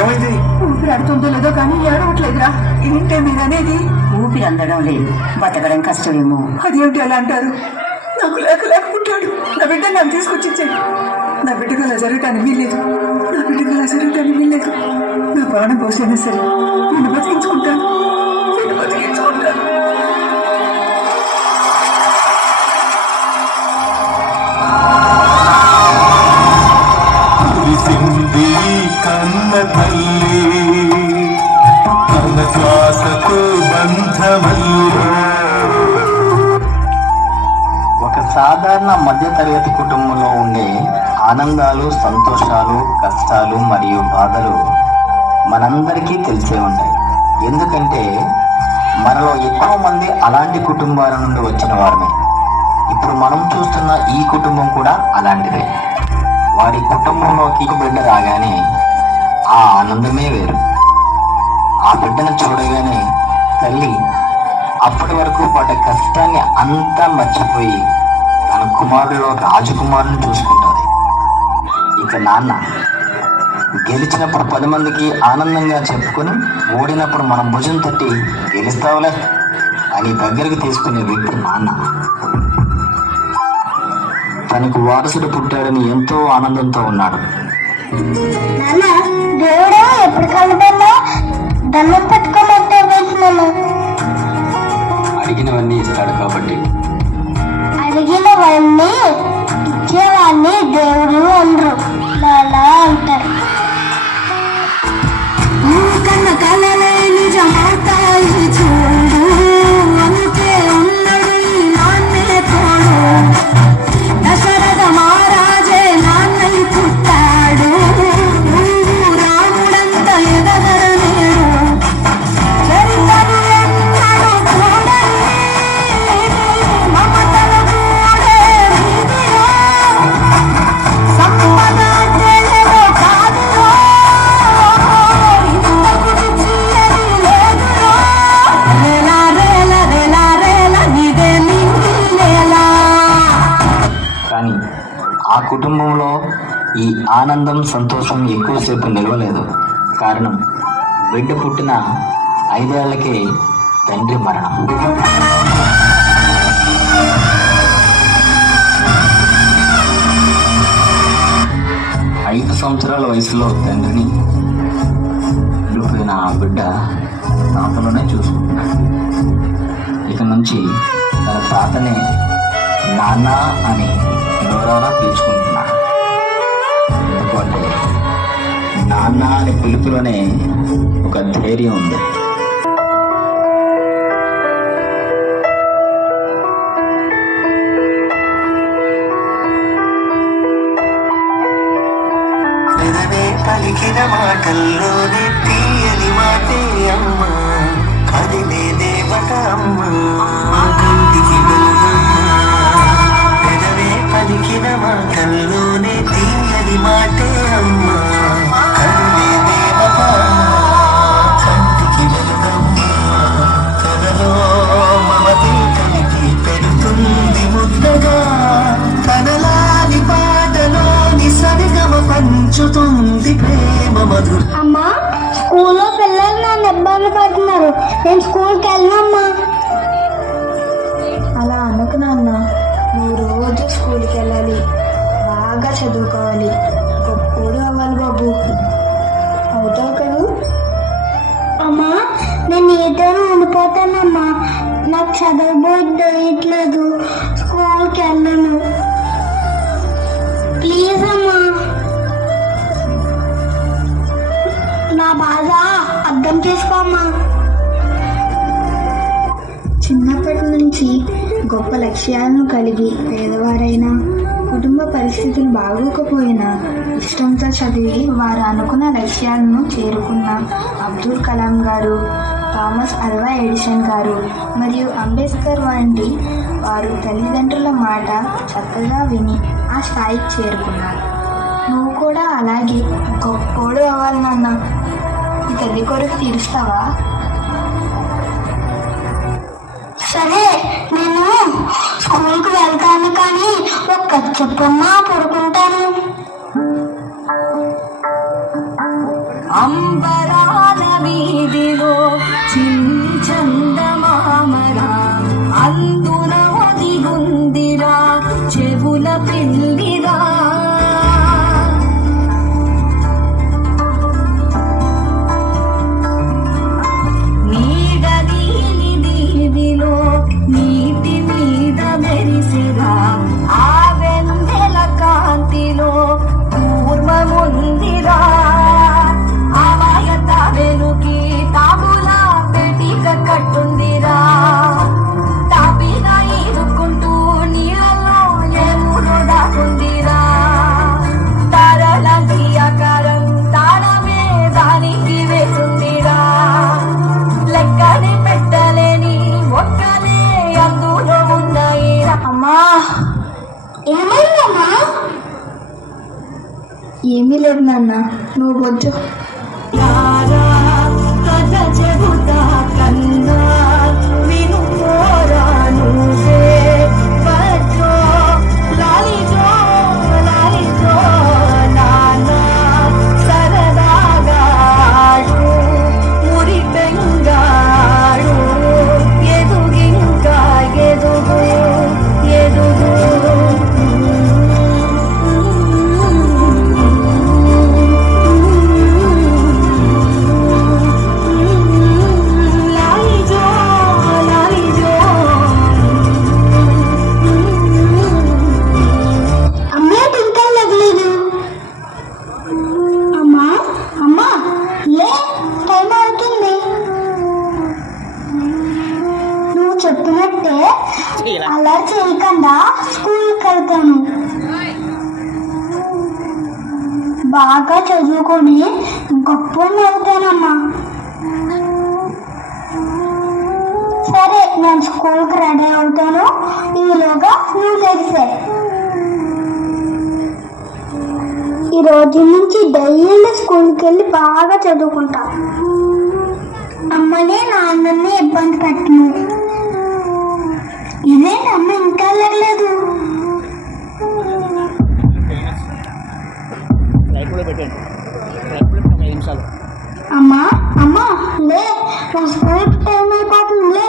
ఏమైంది? ఊపిరి ఆడుతుందో లేదో కానీ ఏడవట్లేదురా. ఏంటే మీరు అనేది? ఊపిరి అందడం లేదు, బతకడం కష్టమేమో. అదేమిటి అలా అంటారు? నాకు లేక పుట్టాడు. నా బిడ్డ నాకు తీసుకొచ్చిచ్చాడు. నా బిడ్డకు అలా జరగటానికి వీల్లేదు. నా ప్రాణం పోసైనా సరే నేను బతికించుకుంటాను. కన్న తల్లి తన శ్వాసకు బంధమల్లి. ఒక సాధారణ మధ్యతరగతి కుటుంబంలో ఉండే ఆనందాలు, సంతోషాలు, కష్టాలు మరియు బాధలు మనందరికీ తెలిసే ఉంటాయి. ఎందుకంటే మనలో ఎక్కువ మంది అలాంటి కుటుంబాల నుండి వచ్చిన వారమే. ఇప్పుడు మనం చూస్తున్న ఈ కుటుంబం కూడా అలాంటిదే. వారి కుటుంబంలోకి బిడ్డ రాగానే ఆ ఆనందమే వేరు. ఆ బిడ్డను చూడగానే తల్లి అప్పటి వరకు పడ్డ కష్టాన్ని అంతా మర్చిపోయి తన కుమారులో రాజకుమారుని చూసుకుంటుంది. ఇక నాన్న గెలిచినప్పుడు 10 మందికి ఆనందంగా చెప్పుకొని, ఓడినప్పుడు మనం భుజం తట్టి గెలుస్తావులే అని దగ్గరికి తీసుకునే వ్యక్తి నాన్న. తనకు వారసుడు పుట్టాడని ఎంతో ఆనందంతో ఉన్నాడు. దేవుడు ఎప్పుడు కలపన్నా దండం పెట్టుకోమంటే అడిగినవన్నీ ఇస్తాడు కాబట్టి. అడిగినవన్నీ ఇచ్చేవాడిని దేవుడు అనరు, అలా అంటారు. కన్న కలలే నిజమవుతాయి చూడు, అంతే ఉన్నాడు ఈ నాన్నే తోడు. దశరథ మహారాజే నాన్నని పుట్టాడు, రాముడంత ఎదగరనేడు. చరితను ఎన్నడు చూడని మమతల కూడే వీధిలో, సంపద తెలియదో కాదులో, ఇంతకు చిన్నది లేదులో. రేలా రేల రేలా రేల నీదే నింగిలేలా. కానీ ఆ కుటుంబంలో ఈ ఆనందం, సంతోషం ఎక్కువసేపు నిలవలేదు. కారణం బిడ్డ పుట్టిన 5 ఏళ్లకే తండ్రి మరణం. 5 సంవత్సరాల వయసులో తండ్రిని వెళ్ళిపోయిన ఆ బిడ్డ తాతలోనే చూసుకుంటున్నాడు. ఇక నుంచి తన తాతనే నాన్న అని నోరారా పిలుచుకుంటున్నాడు. ఎందుకంటే నాన్న అనే పిలుపులోనే ఒక ధైర్యం ఉంది. పలికిన మాటల్లోనే తీయని మాటే అమ్మ, కదిలే దేవత అమ్మ, కంటికి వెలుగమ్మ. పెదవే పలికిన మాటల్లోనే తీయని మాటే అమ్మ, కదిలే దేవత అమ్మ, కంటికి వెలుగమ్మ. కలలో మమతే కలిగి పెడుతుంది ముద్దగా, కనలాని పాటలోని సరిగమ పంచుతుంది ప్రేమ మధుర. అమ్మా, స్కూల్లో పిల్లలు నన్ను ఇబ్బంది పడుతున్నారు, నేను స్కూల్కి వెళ్ళనమ్మా. అలా అనకు నాన్న, నువ్వు రోజు స్కూల్కి వెళ్ళాలి, బాగా చదువుకోవాలి, గొప్పోడు అవ్వాలి బాబు. అవుతావు కదూ? అమ్మా, నేను ఈతను ఉండిపోతానమ్మా. నాకు చదవబోద్దు, స్కూల్కి వెళ్ళను. ప్లీజ్ అమ్మా, నా బాధ అర్థం చేసుకోమ్మా. చిన్నప్పటి నుంచి గొప్ప లక్ష్యాలను కలిగి పేదవారైనా, కుటుంబ పరిస్థితులు బాగోకపోయినా ఇష్టంతో చదివి వారు అనుకున్న లక్ష్యాలను చేరుకున్న అబ్దుల్ కలాం గారు, థామస్ అల్వా ఎడిసన్ గారు మరియు అంబేద్కర్ వంటి వారు తల్లిదండ్రుల మాట చక్కగా విని ఆ స్థాయికి చేరుకున్నారు. నువ్వు కూడా అలాగే గొప్పోడు అవ్వాలి నాన్న. ఈ తల్లి కొరకు తీరుస్తావా? సరే, నేను స్కూల్కి వెళ్తాను, కానీ ఒక్క చెప్పమ్మా, పడుకుంటాను. అంబరాల వీధిలో చిన్ని చందమామరా అందున ఒదిగుందిరా చెవుల పిల్లిరా. నీడలీని దీవిలో నీటి మీద మెరిసిరా ఆ వెన్నెల కాంతిలో కూర్మముందిరా. అమాయత వెలుకి తాబుల పెటిక కట్టుందిరా. తాపిన ఈదుకుంటూ నీళ్ళలో ఎముడు దాకుందిరా. తారలంటి ఆకారం తాళమే దానికి వేసుందిరా. లెక్కని పెట్టలేని ఒక్కలే అందులో ఉన్నాయిరా. అమ్మా ఏమైందమ్మా? ఏమీ లేదు నాన్న, నువ్వు వద్దు. రారా కథ చెబుతా కన్నా విను పోరా నువ్వే పచ్చో లాలిజో లాలిజో నాన్న సరదాగా ఆడు మురి బెంగాడు ఎదుగింకా ఎదుగు ఎదుగు. లాలిజో లాలిజో అమ్మే ఇంకా లేగలేదు. అమ్మా అమ్మా లే, టైం అవుతుంది. నువ్వు చెప్పినట్టే అలా చేయకుండా స్కూల్కి వెళ్తాను. బాగా చదువుకొని గొప్ప అవుతానమ్మా. సరే, నేను స్కూల్కి రెడీ అవుతాను. ఈలోగా నువ్వు తెలిసే. ఈ రోజు నుంచి డైలీ స్కూల్కి వెళ్ళి బాగా చదువుకుంటా. అమ్మని నాన్నని ఇబ్బంది పెట్టను. ఇదేంటి అమ్మ ఇంకా వెళ్ళలేదు? అమ్మా అమ్మా లే, నా స్కూల్కి టైం అయిపోతుంది. లే,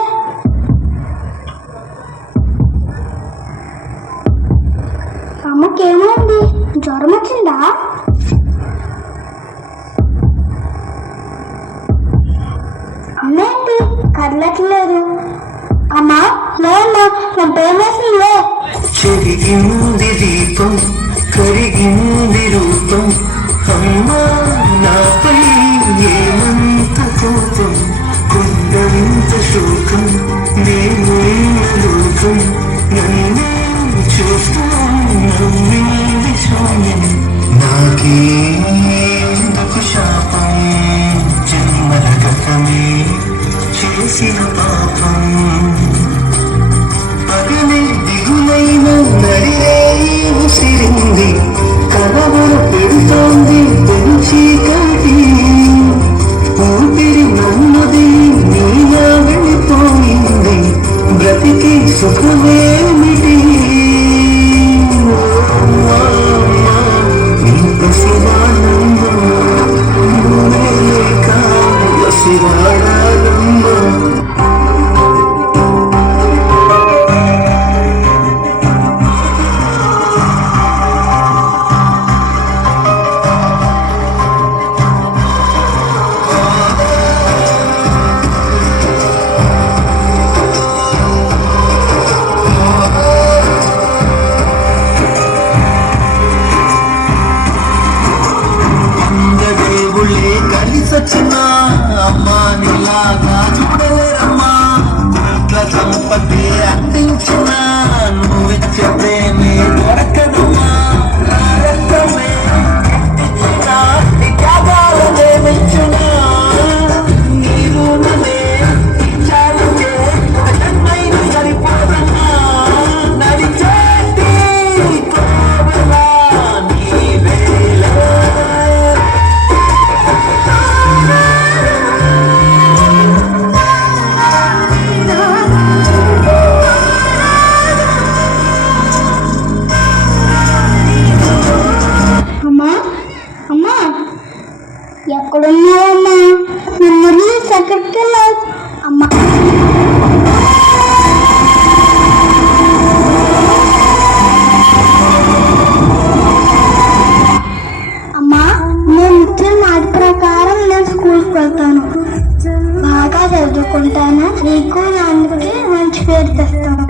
అమ్మకేమైంది? జ్వరం వచ్చిందా? అమ్మేంటి కదలట్లేదు? అమ్మా లే అమ్మా, నా భయం వేసింది. లే, చెరిగింది దీపం కరిగింది రూపం అమ్మా నాపై ఏమంత కోపం కొండంత శోకం నేనున్న లోకం నన్నే చూస్తూ నమ్మింది శూన్యం నాకేందుకు శాపం జన్మల గతమే చేసిన పాపం పగలే దిగులైన నడిరే ఉసిరింది కలవరు పెడుతోంది పెంచి కటి ఊపిరి నన్నది నీలా వెళ్ళిపోయింది బ్రతికి సుఖమేమిటి నీ పసివాళ్ళం ఎక్కడున్నావమ్మా? నిన్ను ఎక్కడికి వెళ్ళావు అమ్మా? అమ్మా, నేను ఇచ్చిన మాట ప్రకారం నేను స్కూల్కి వెళ్తాను. బాగా చదువుకుంటాను. నీకు నాన్నకి మంచి పేరు తెస్తాను.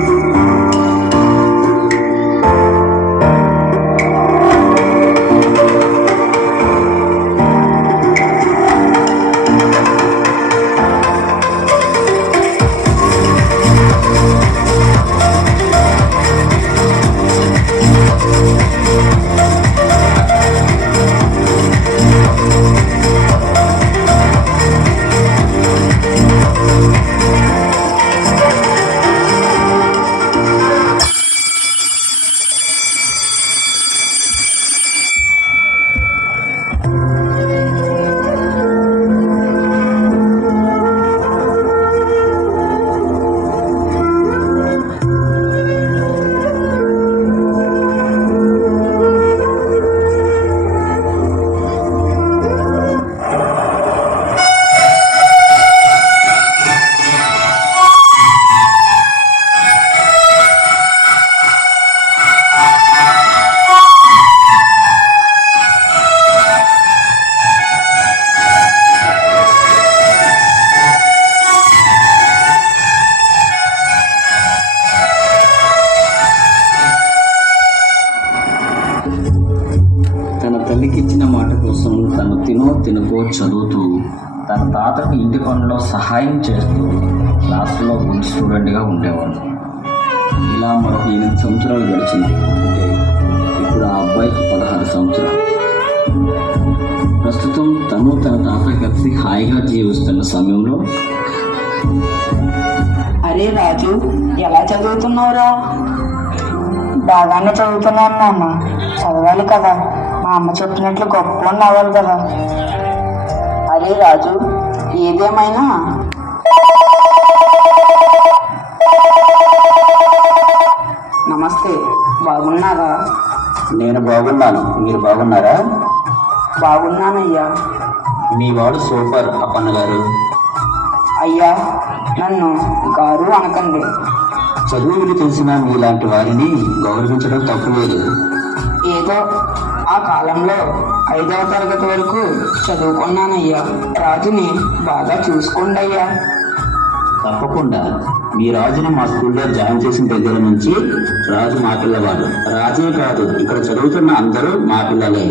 తన తల్లికి ఇచ్చిన మాట కోసం తను తినుకో చదువుతూ తన తాతకు ఇంటి పనుల్లో సహాయం చేస్తూ క్లాసులో గుడ్ స్టూడెంట్గా ఉండేవాడు. ఇలా మరొక 8 సంవత్సరాలు గడిచింది. అంటే ఇప్పుడు ఆ అబ్బాయికి 16 సంవత్సరాలు. ప్రస్తుతం తను తన తాత కలిసి హాయిగా జీవిస్తున్న సమయంలో, అరే రాజు, ఎలా చదువుతున్నావురా? బాగానే చదువుతున్నాను నాన్న. చదవాలి కదా, మా అమ్మ చెప్పినట్లు గొప్ప అవ్వాలి కదా. అరే రాజు, ఏదేమైనా నమస్తే, బాగున్నారా? నేను బాగున్నాను, మీరు బాగున్నారా? బాగున్నానయ్యా. మీ వాడు సూపర్ అప్పన్న గారు. అయ్యా, నన్ను గారు అనకండి. చదువులు తెలిసిన మీలాంటి వారిని గౌరవించడం తప్పులేదు. ఏదో ఆ కాలంలో 5వ తరగతి వరకు చదువుకున్నానయ్యా. రాజుని బాగా చూసుకోండి అయ్యా. తప్పకుండా. మీ రాజుని మా స్కూల్లో జాయిన్ చేసిన దగ్గర నుంచి రాజు మా పిల్లవాడు. రాజే కాదు, ఇక్కడ చదువుతున్న అందరూ మా పిల్లలే.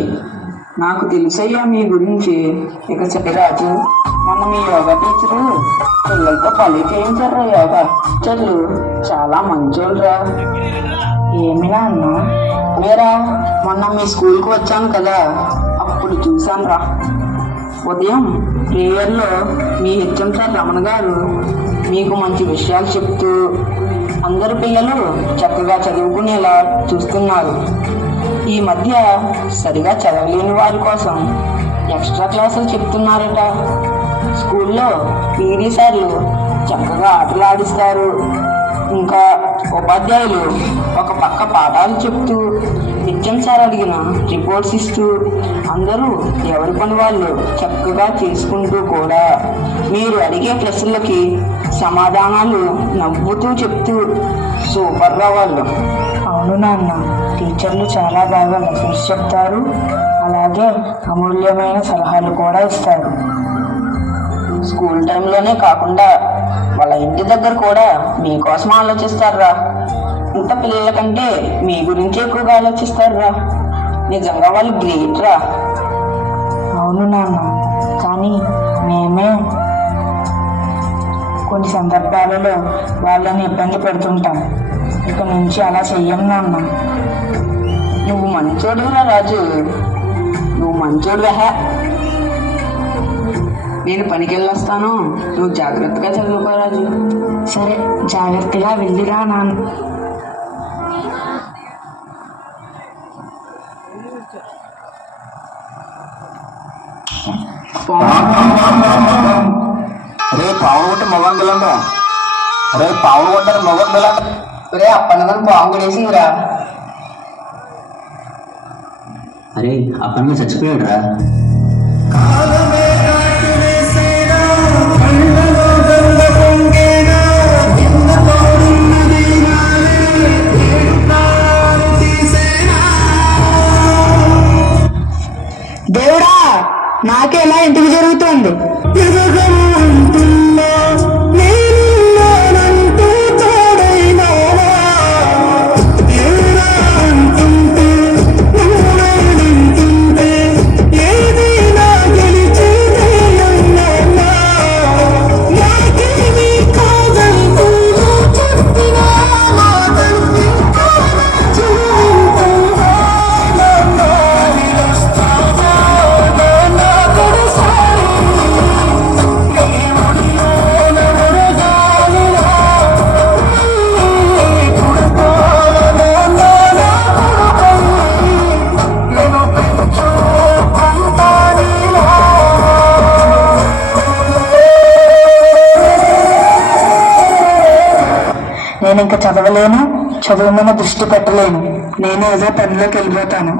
నాకు తెలుసయ్యా మీ గురించి. ఇక రాజు, మొన్న మీ యోగా టీచరు పిల్లలతో పని చేయించారా యోగా? చెల్లు చాలా మంచోళ్ళరా. ఏమినా అన్నా? మీరా మొన్న మీ స్కూల్కి వచ్చాను కదా, అప్పుడు చూశాను రా. ఉదయం ప్రేయర్లో మీ హెచ్ఎం సార్ రమణ గారు మీకు మంచి విషయాలు చెప్తూ అందరు పిల్లలు చక్కగా చదువుకునేలా చూస్తున్నారు. ఈ మధ్య సరిగా చదవలేని వారి కోసం ఎక్స్ట్రా క్లాసులు చెప్తున్నారట. స్కూల్లో పీడీ సార్లు చక్కగా ఆటలు ఆడిస్తారు. ఇంకా ఉపాధ్యాయులు ఒక పక్క పాఠాలు చెప్తూ హెచ్ఎం సార్ అడిగిన రిపోర్ట్స్ ఇస్తూ అందరూ ఎవరి పని వాళ్ళు చక్కగా చేసుకుంటూ కూడా మీరు అడిగే ప్రశ్నలకి సమాధానాలు నవ్వుతూ చెప్తూ సూపర్ రా వాళ్ళు. అవును నాన్న, టీచర్లు చాలా బాగా లెసన్స్ చెప్తారు. అలాగే అమూల్యమైన సలహాలు కూడా ఇస్తారు. స్కూల్ టైంలోనే కాకుండా వాళ్ళ ఇంటి దగ్గర కూడా మీకోసం ఆలోచిస్తారా. ఇంత పిల్లల కంటే మీ గురించి ఎక్కువగా ఆలోచిస్తారా. నిజంగా వాళ్ళు గ్రేట్ రా. అవును నాన్న, కానీ మేమే కొన్ని సందర్భాలలో వాళ్ళని ఇబ్బంది పెడుతుంటాం. ఇక నుంచి అలా చెయ్యం నాన్న. నువ్వు మంచోడురా రాజు, నువ్వు మంచోడువా. నేను పనికి వెళ్ళొస్తాను, నువ్వు జాగ్రత్తగా చదువుకో రాజు. సరే, జాగ్రత్తగా వెళ్ళిరా నాన్న. రే పావులు కొట్టి మొగం పిల్లండి. రే పావులు కొట్టారు మొగం పిల్లండి. రే అప్పన్నదని బాగుడేసిందిరా. అరే అప్పన్న చచ్చిపోయాడు రా. కాలమే కొట్టేలా ఇంటికి జరుగుతోంది. ఎదగమంటున్నా నేనున్నానంటూ తోడైనావా? ఏరా అంటుంటే నువ్వే వింటుంటే ఏదైనా గెలిచేదేయన్నా నాకేమీ కాదంటూ చెప్పినా మాటలు నేను ఇంకా చదవలేను, చదువు మీద దృష్టి పెట్టలేను. నేను ఏదో పనిలోకి వెళ్ళిపోతాను.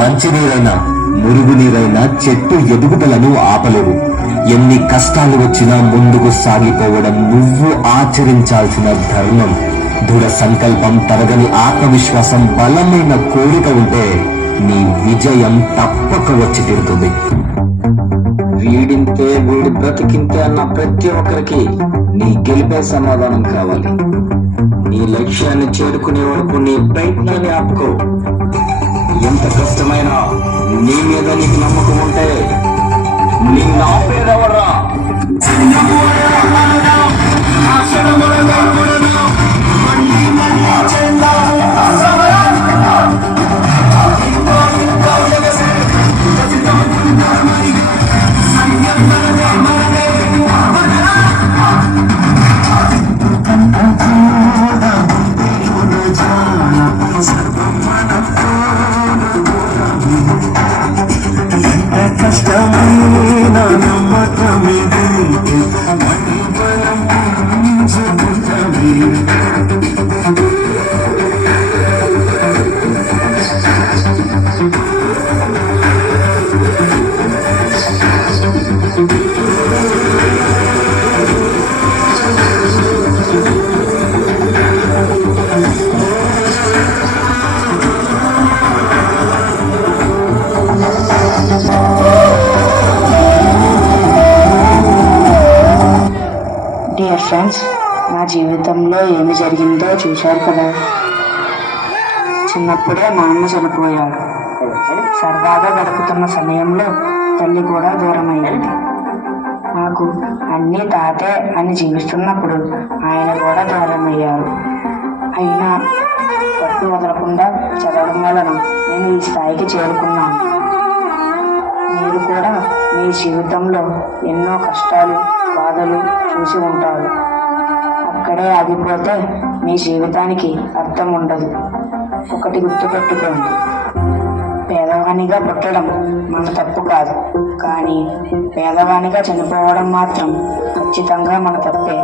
మంచినీరైనా మురుగునీరైనా చెట్టు ఎదుగుదలను ఆపలేవు. ఎన్ని కష్టాలు వచ్చినా ముందుకు సాగిపోవడం నువ్వు ఆచరించాల్సిన ధర్మం. దృఢ సంకల్పం, తరగని ఆత్మవిశ్వాసం, బలమైన కోరిక ఉంటే నీ విజయం తప్పక వచ్చి తీరుతుంది. వీడింతే వీడి బ్రతికింతే అన్న ప్రతి ఒక్కరికి నీ గెలిపే సమాధానం కావాలి. నీ లక్ష్యాన్ని చేరుకునే వరకు నీ ప్రయత్నాన్ని ఆపుకో. ఎంత కష్టమైనా నీ మీద నీకు నమ్మకం ఉంటే నీ నాపేదెవరా? కష్టమైన నమ్మకమిది మణి బలం పుంజుకుంటది. డియర్ ఫ్రెండ్స్, నా జీవితంలో ఏమి జరిగిందో చూశారు కదా. చిన్నప్పుడే నాన్న చనిపోయాడు. సరదాగా గడుపుతున్న సమయంలో తల్లి కూడా దూరం అయ్యింది. నాకు అన్నీ తాతే అని జీవిస్తున్నప్పుడు ఆయన కూడా దూరం అయ్యారు. అయినా పట్టు వదలకుండా చదవడం వలన నేను ఈ స్థాయికి చేరుకున్నాను. మీరు కూడా మీ జీవితంలో ఎన్నో కష్టాలు, బాధలు చూసి ఉంటారు. అక్కడే ఆగిపోతే మీ జీవితానికి అర్థం ఉండదు. ఒకటి గుర్తుపెట్టుకోండి, పేదవానిగా పుట్టడం మన తప్పు కాదు, కానీ పేదవానిగా చనిపోవడం మాత్రం ఖచ్చితంగా మన తప్పే.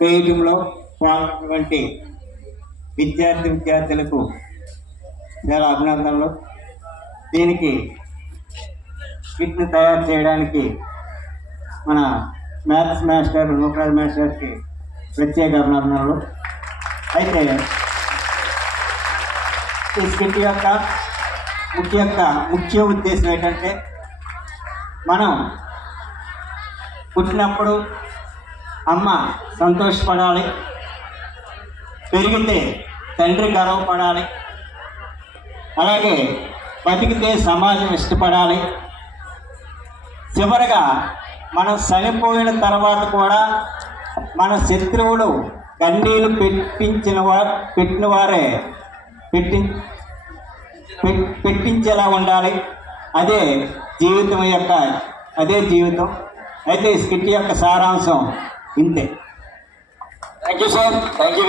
పేజంలో పాల్గొన్నటువంటి విద్యార్థులకు చాలా అభినందనలు. దీనికి కిట్ని తయారు చేయడానికి మన మ్యాథ్స్ మాస్టర్ నూకరాజ్ మాస్టర్కి ప్రత్యేక అభినందనలు. అయితే ఈ స్కిట్ యొక్క ముఖ్య ఉద్దేశం ఏంటంటే, మనం పుట్టినప్పుడు అమ్మ సంతోషపడాలి, పెరిగితే తండ్రి గర్వపడాలి, అలాగే బతికితే సమాజం ఇష్టపడాలి. చివరగా మనం చనిపోయిన తర్వాత కూడా మన శత్రువులు కన్నీళ్ళు పెట్టిన వారే పెట్టించేలా ఉండాలి. అదే జీవితం. అయితే ఈ స్కిట్ యొక్క సారాంశం ఇంతే. Thank you sir. Thank you.